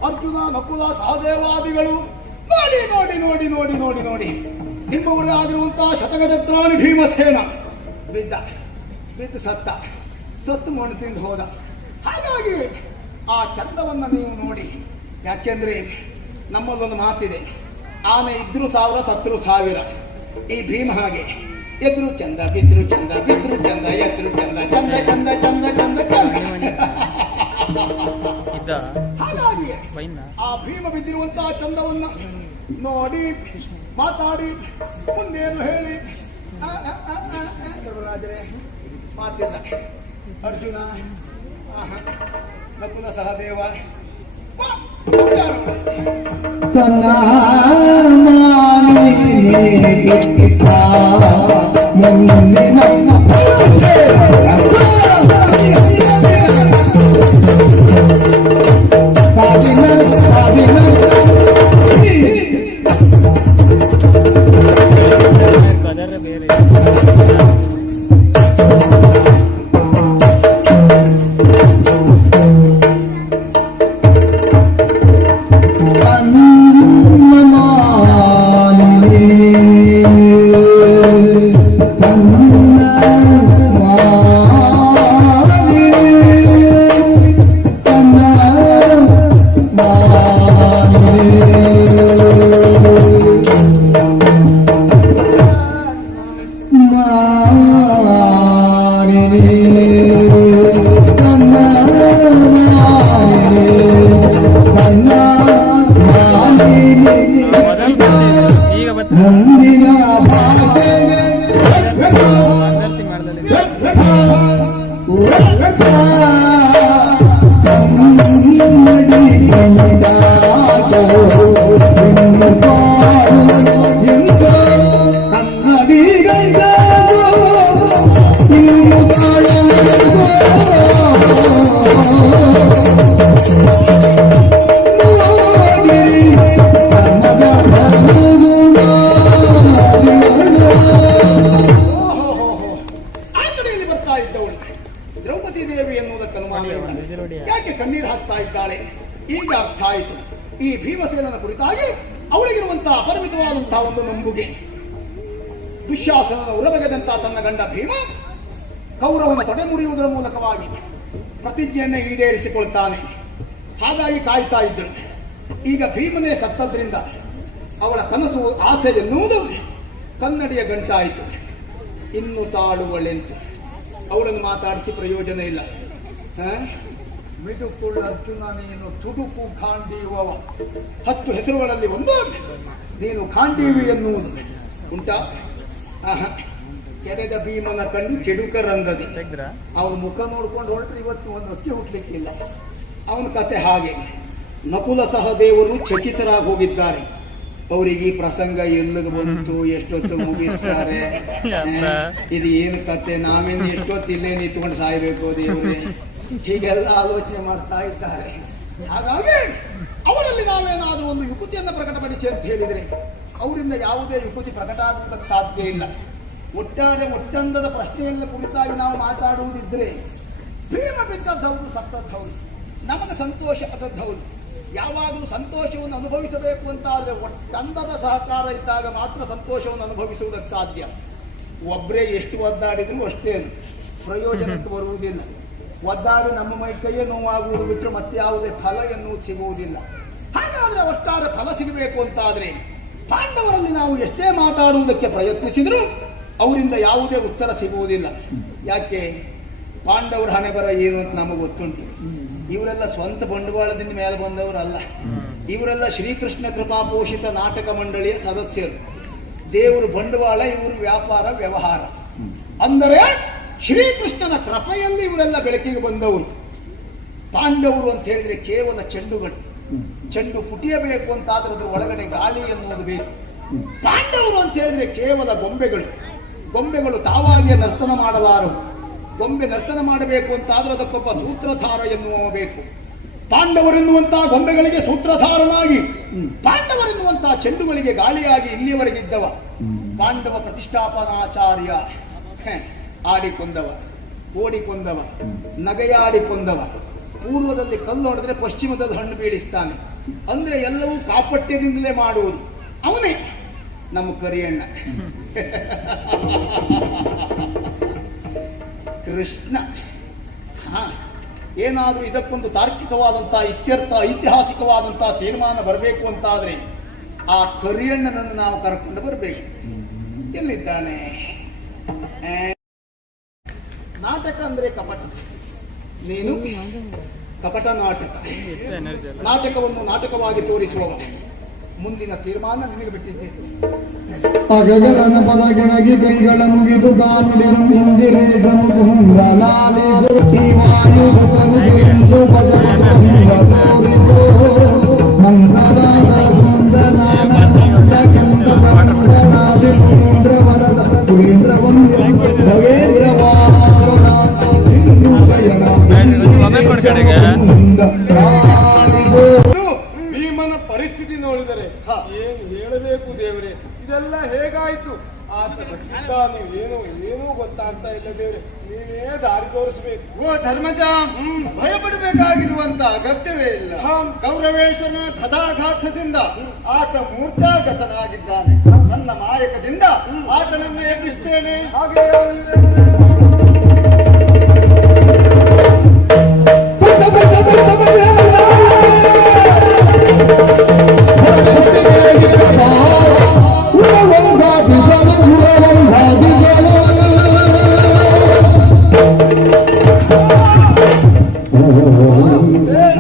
ಅರ್ಜುನ ನಕುಲ ಸಹದೇವಾದಿಗಳು ನೋಡಿ ನೋಡಿ ನೋಡಿ ನೋಡಿ ನೋಡಿ ನೋಡಿ ನಿಮ್ಮವರೇ ಆಗಿರುವಂತಹ ಶತಗಜತ್ರಾಣಿ ಭೀಮಸೇನ ಬಿದ್ದು ಸತ್ತು ಮಣ್ಣು ತಿಂದು ಹೋದ. ಹಾಗಾಗಿ ಆ ಚಂದವನ್ನ ನೀವು ನೋಡಿ. ಯಾಕೆಂದ್ರೆ ನಮ್ಮಲ್ಲೊಂದು ಮಾತಿದೆ, ಆನೆ ಇದ್ರು 1000 ಸತ್ರು 1000. ಈ ಭೀಮ ಹಾಗೆ ಎದ್ರು ಚಂದ ಬಿದ್ರು ಚಂದ ಬಿದ್ರು ಚಂದ ಎದ್ರು ಚಂದ ಚಂದ ಚಂದ ಚಂದ ಚಂದ ಚಂದ. ಹಾಗಾಗಿ ಆ ಭೀಮ ಬಿದ್ದಿರುವಂತಹ ಚಂದವನ್ನ ನೋಡಿ ಮಾತಾಡಿ ಮುಂದೇನು ಹೇಳಿ ಮಾತಿಲ್ಲ. ಅರ್ಜುನ ನಕುಲ ಸಹದೇವ ದ್ರೌಪದಿ ದೇವಿ ಎನ್ನುವುದು ಎನ್ನುವುದಕ್ಕೆ ಅನುಮಾನ. ಯಾಕೆ ಕಣ್ಣೀರು ಹಾಕ್ತಾ ಇದ್ದಾಳೆ? ಈಗ ಅರ್ಥ ಆಯಿತು. ಈ ಭೀಮಸೇನನ ಕುರಿತಾಗಿ ಅವಳಿಗಿರುವಂತಹ ಅಪರಿಮಿತವಾದಂತಹ ಒಂದು ನಂಬುಗೆ. ದುಶ್ಯಾಸನನ ಉರಬಗೆದಂತಹ ತನ್ನ ಗಂಡ ಭೀಮ ಕೌರವನ ತೊಡೆ ಮುರಿಯುವುದರ ಮೂಲಕವಾಗಿ ಪ್ರತಿಜ್ಞೆಯನ್ನು ಈಡೇರಿಸಿಕೊಳ್ತಾನೆ. ಹಾಗಾಗಿ ಕಾಯ್ತಾ ಇದ್ದಳು. ಈಗ ಭೀಮನೇ ಸತ್ತದ್ರಿಂದ ಅವಳ ಕನಸು ಆಸೆ ಎನ್ನುವುದು ಕನ್ನಡಿಯ ಗಂಟಾಯಿತು. ಇನ್ನು ತಾಳುವಳೆಂತು. ಅವಳನ್ನು ಮಾತಾಡಿಸಿ ಪ್ರಯೋಜನ ಇಲ್ಲ. ಮಿಡುಕುಳ್ಳ ಅರ್ಜುನ ನೀನು ತುಡುಕು ಖಾಂಡೀವವ. 10 ಹೆಸರುಗಳಲ್ಲಿ ಒಂದು ನೀನು ಖಾಂಡೀವಿ ಎನ್ನುವುದು ಉಂಟಾ? ಕೆರೆದ ಭೀಮನ ಕಂಡು ಕೆಡುಕರಂದದಿ. ಅವನ ಮುಖ ನೋಡ್ಕೊಂಡು ಹೊರಟ್ರೆ ಇವತ್ತು ಒಂದು ಅಕ್ಕಿ ಹುಟ್ಲಿಕ್ಕಿಲ್ಲ. ಅವನ ಕತೆ ಹಾಗೆ. ನಕುಲ ಸಹದೇವರು ಚಕಿತರಾಗಿ ಹೋಗಿದ್ದಾರೆ. ಅವರಿಗೆ ಈ ಪ್ರಸಂಗ ಎಲ್ಲಿಗೆ ಬಂತು, ಎಷ್ಟೊತ್ತು ಮುಗಿಸ್ತಾರೆ, ಇದು ಏನು ಕತೆ, ನಾವೇನು ಎಷ್ಟೊತ್ತು ಇಲ್ಲೇ ನಿಂತ್ಕೊಂಡು ಸಾಯ್ಬೇಕು ದೇವರೇ, ಹೀಗೆಲ್ಲ ಆಲೋಚನೆ ಮಾಡ್ತಾ ಇದ್ದಾರೆ. ಹಾಗಾಗಿ ಅವರಲ್ಲಿ ನಾವೇನಾದ್ರೂ ಒಂದು ಯುಕುತಿಯನ್ನು ಪ್ರಕಟಪಡಿಸಿ ಅಂತ ಹೇಳಿದ್ರೆ ಅವರಿಂದ ಯಾವುದೇ ಯುಕುತಿ ಪ್ರಕಟ ಆಗುವುದಕ್ಕೆ ಸಾಧ್ಯ ಇಲ್ಲ. ಒಟ್ಟಾರೆ ಒಟ್ಟಂದದ ಪ್ರಶ್ನೆಗಳ ಕುರಿತಾಗಿ ನಾವು ಮಾತಾಡುವುದಿದ್ರೆ ಭೀಮ ಬಿದ್ದದ್ದು ಸತ್ತದ್ದು ನಮಗೆ ಸಂತೋಷ ಆದದ್ದು ಹೌದು. ಯಾವಾಗಲೂ ಸಂತೋಷವನ್ನು ಅನುಭವಿಸಬೇಕು ಅಂತ ಆದರೆ ಒಟ್ಟಂದದ ಸಹಕಾರ ಇದ್ದಾಗ ಮಾತ್ರ ಸಂತೋಷವನ್ನು ಅನುಭವಿಸುವುದಕ್ಕೆ ಸಾಧ್ಯ. ಒಬ್ಬರೇ ಎಷ್ಟು ಒದ್ದಾಡಿದ್ರು ಅಷ್ಟೇ ಪ್ರಯೋಜನಕ್ಕೆ ಬರುವುದಿಲ್ಲ. ಒದ್ದಾಡಿ ನಮ್ಮ ಮೈ ಕೈಯೇ ನೋವಾಗುವುದು ಬಿಟ್ಟರೆ ಮತ್ತೆ ಯಾವುದೇ ಫಲ ಎನ್ನುವುದು ಸಿಗುವುದಿಲ್ಲ. ಹಾಗಾದ್ರೆ ಒಟ್ಟಾರೆ ಫಲ ಸಿಗಬೇಕು ಅಂತಾದ್ರೆ ಪಾಂಡವರಲ್ಲಿ ನಾವು ಎಷ್ಟೇ ಮಾತಾಡುವುದಕ್ಕೆ ಪ್ರಯತ್ನಿಸಿದರೂ ಅವರಿಂದ ಯಾವುದೇ ಉತ್ತರ ಸಿಗುವುದಿಲ್ಲ. ಯಾಕೆ? ಪಾಂಡವರ ಹಣೆ ಬರ ಏನು ಅಂತ ನಮಗೆ ಗೊತ್ತುಂಟು. ಇವರೆಲ್ಲ ಸ್ವಂತ ಬಂಡವಾಳದಿಂದ ಮೇಲೆ ಬಂದವರಲ್ಲ. ಇವರೆಲ್ಲ ಶ್ರೀಕೃಷ್ಣ ಕೃಪಾಪೋಷಿತ ನಾಟಕ ಮಂಡಳಿಯ ಸದಸ್ಯರು. ದೇವರು ಬಂಡವಾಳ, ಇವರು ವ್ಯಾಪಾರ ವ್ಯವಹಾರ. ಅಂದರೆ ಶ್ರೀಕೃಷ್ಣನ ಕೃಪೆಯಲ್ಲಿ ಇವರೆಲ್ಲ ಬೆಳಕಿಗೆ ಬಂದವರು. ಪಾಂಡವರು ಅಂತ ಹೇಳಿದ್ರೆ ಕೇವಲ ಚೆಂಡುಗಳು. ಚೆಂಡು ಪುಟಿಯಬೇಕು ಅಂತಾದ್ರೆ ಅದ್ರ ಒಳಗಡೆ ಗಾಳಿ ಎನ್ನುವುದು ಬೇಕು. ಪಾಂಡವರು ಅಂತ ಹೇಳಿದ್ರೆ ಕೇವಲ ಗೊಂಬೆಗಳು. ಗೊಂಬೆಗಳು ತಾವಾಗಿಯೇ ನರ್ತನ ಮಾಡಲಾರವು. ಗೊಂಬೆ ನರ್ತನ ಮಾಡಬೇಕು ಅಂತಾದ್ರೆ ಅದಕ್ಕೊಬ್ಬ ಸೂತ್ರಧಾರ ಎನ್ನುವ ಬೇಕು. ಪಾಂಡವರೆನ್ನುವಂತಹ ಗೊಂಬೆಗಳಿಗೆ ಸೂತ್ರಧಾರನಾಗಿ, ಪಾಂಡವರೆನ್ನುವಂತಹ ಚೆಂಡುಗಳಿಗೆ ಗಾಳಿಯಾಗಿ ಇಲ್ಲಿಯವರೆಗಿದ್ದವ ಪಾಂಡವ ಪ್ರತಿಷ್ಠಾಪನಾಚಾರ್ಯ. ಆಡಿಕೊಂಡವ, ಓಡಿಕೊಂಡವ, ನಗೆಯಾಡಿಕೊಂಡವ. ಪೂರ್ವದಲ್ಲಿ ಕಲ್ಲು ಹೊಡೆದ್ರೆ ಪಶ್ಚಿಮದಲ್ಲಿ ಹಣ್ಣು ಬೀಳಿಸ್ತಾನೆ. ಅಂದ್ರೆ ಎಲ್ಲವೂ ಕಾಪಟ್ಯದಿಂದಲೇ ಮಾಡುವುದು ಅವನೇ ನಮ್ಮ ಕರಿಯಣ್ಣ. ಕೃಷ್ಣ. ಏನಾದ್ರೂ ಇದಕ್ಕೊಂದು ತಾರ್ಕಿಕವಾದಂತಹ ಇತ್ಯರ್ಥ, ಐತಿಹಾಸಿಕವಾದಂತಹ ತೀರ್ಮಾನ ಬರಬೇಕು ಅಂತಾದ್ರೆ ಆ ಕರಿಯಣ್ಣನನ್ನು ನಾವು ಕರ್ಕೊಂಡು ಬರಬೇಕು. ಎಲ್ಲಿದ್ದಾನೆ? ನಾಟಕ ಅಂದ್ರೆ ಕಪಟ. ನೀನು ಕಪಟ ನಾಟಕ. ನಾಟಕವನ್ನು ನಾಟಕವಾಗಿ ತೋರಿಸುವವ. ಮುಂದಿನ ತೀರ್ಮಾನ ನಿಮಗೆ ಬಿಟ್ಟಿದ್ದೇನೆ. ಅಗಗಲನ ಪದಗೆಳಗಿ ಕೈಗಳ ಮುಗಿದು ಭೀಮನ ಪರಿಸ್ಥಿತಿ ನೋಡಿದರೆ ಏನು ಹೇಳಬೇಕು ದೇವರೇ, ಇದೆಲ್ಲ ಹೇಗಾಯ್ತು? ಆತ ಬಟ್ಟಿದ್ದಾನೆ, ಏನೂ ಗೊತ್ತಾಗ್ತಾ ಇಲ್ಲ ದೇವರೇ, ನೀವೇ ದಾರಿ ತೋರಿಸಬೇಕು. ಓ ಧರ್ಮಜ, ಭಯಪಡಬೇಕಾಗಿರುವಂತ ಅಗತ್ಯವೇ ಇಲ್ಲ. ಕೌರವೇಶ್ವರನ ಕಥಾಘಾತದಿಂದ ಆತ ಮೂರ್ಛಾಗತನಾಗಿದ್ದಾನೆ. ನನ್ನ ಮಾಯಕದಿಂದ ಆತನನ್ನು ಎಬ್ಬಿಸ್ತೇನೆ. ಹಾಗೆ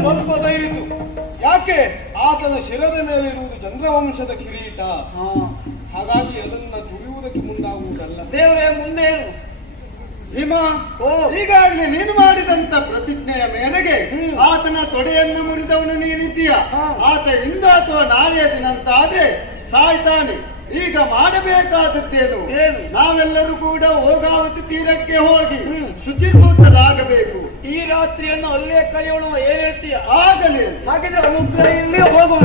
ಸ್ವಲ್ಪ ಧೈರ್ಯ. ಯಾಕೆ? ಆತನ ಶಿರದ ಮೇಲಿರುವುದು ಚಂದ್ರವಂಶದ ಕಿರೀಟ. ಹಾಗಾಗಿ ಅದನ್ನ ತುಳಿಯುವುದಕ್ಕೆ ಮುಂದಾಗುವುದಲ್ಲ. ದೇವರೇ ಮುಂದೇನು? ಭೀಮ, ಈಗಾಗಲೇ ನೀನು ಮಾಡಿದಂತ ಪ್ರತಿಜ್ಞೆಯ ಮೇರೆಗೆ ಆತನ ತೊಡೆಯನ್ನು ಮುರಿದವನು ನೀನಿದ್ದೀಯ. ಆತ ಇಂದು ಅಥವಾ ನಾಳೆಯ ದಿನ ಅಂತಾದ್ರೆ ಸಾಯ್ತಾನೆ. ಈಗ ಮಾಡಬೇಕಾದದ್ದೇನು? ನಾವೆಲ್ಲರೂ ಕೂಡ ಹೋಗಾವತಿ ತೀರಕ್ಕೆ ಹೋಗಿ ಶುಚಿಭೂತರಾಗಬೇಕು. ಈ ರಾತ್ರಿಯನ್ನು ಅಲ್ಲೇ ಕಳೆಯೋಣ. ಏನ್ ಹೇಳ್ತೀಯ? ಆಗಲಿ. ಹಾಗಿದ್ರೆ ಅನುಗ್ರಹ ಹೋಗೋಣ.